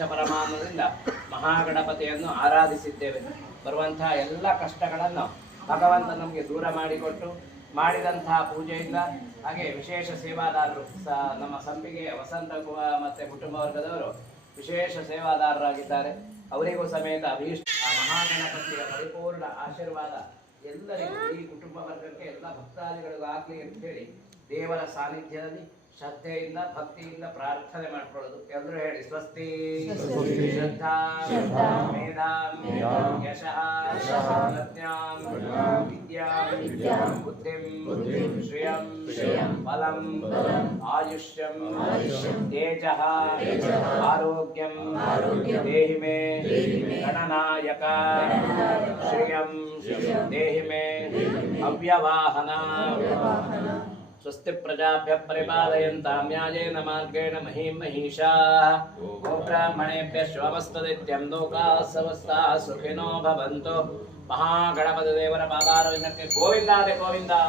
ಪಕ್ಷ ಪರಮಾನದಿಂದ ಮಹಾಗಣಪತಿಯನ್ನು ಆರಾಧಿಸಿದ್ದೇವೆ ಬರುವಂತಹ ಎಲ್ಲ ಕಷ್ಟಗಳನ್ನು ಭಗವಂತ ನಮಗೆ ದೂರ ಮಾಡಿಕೊಟ್ಟು ಮಾಡಿದಂತಹ ಪೂಜೆಯಿಂದ ಹಾಗೆ ವಿಶೇಷ ಸೇವಾದಾರರು ಸಹ ನಮ್ಮ ಸಂಪಿಗೆ ವಸಂತ ಕುಮಾರ್ ಮತ್ತು ಕುಟುಂಬ ವರ್ಗದವರು ವಿಶೇಷ ಸೇವಾದಾರರಾಗಿದ್ದಾರೆ ಅವರಿಗೂ ಸಮೇತ ಅಭೀಷ್ಟ ಮಹಾಗಣಪತಿಯ ಪರಿಪೂರ್ಣ ಆಶೀರ್ವಾದ ಎಲ್ಲರಿಗೂ ಈ ಕುಟುಂಬ ವರ್ಗಕ್ಕೆ ಎಲ್ಲ ಭಕ್ತಾದಿಗಳಿಗೂ ಆಗಲಿ ಅಂತ ಹೇಳಿ देवाರ ಸಾಲಿಧ್ಯದಲ್ಲಿ ಶ್ರದ್ಧೆಯಿಂದ ಭಕ್ತಿಯಿಂದ ಪ್ರಾರ್ಥನೆ ಮಾಡಿಕೊಳ್ಳೋದು ಎಲ್ಲರೂ ಹೇಳಿ ಸ್ವಸ್ಥಿ ಸ್ವಸ್ಥಿ ಜಂತಾ ಚಿಂತಾ ಮೇನಾ ಮೇಂಗಶಃ ಶಃಜ್ಞಾಂ ವಿದ್ಯಾ ವಿದ್ಯಾಂ ಬುದ್ಧಿಂ ಬುದ್ಧಿಂ ಶ್ರೀಯಂ ಶಯಂ ಫಲಂ ಆಯುಷ್ಯಂ ಆಯುಷ್ಯಂ ತೇಜಃ ತೇಜಃ ಆರೋಗ್ಯಂ ಆರೋಗ್ಯಂ ದೇಹಿ ಮೇ ದೇಹಿ ಮೇ ಗಣ นาย ಕಂ ಶ್ರೀಯಂ ದೇಹಿ ಮೇ ಅભ્યವಾಹನಂ स्वस्ति प्रजाभ्य परिपालयन्तां न्यायेन मार्गेण महीं महिषाः गोब्राह्मणेभ्यः श्वमस्त्वदित्यं लोकाः समस्ताः सुखिनो भवन्तु महागणपतिदेवरपादारविन्दके गोविन्दादे गोविन्दा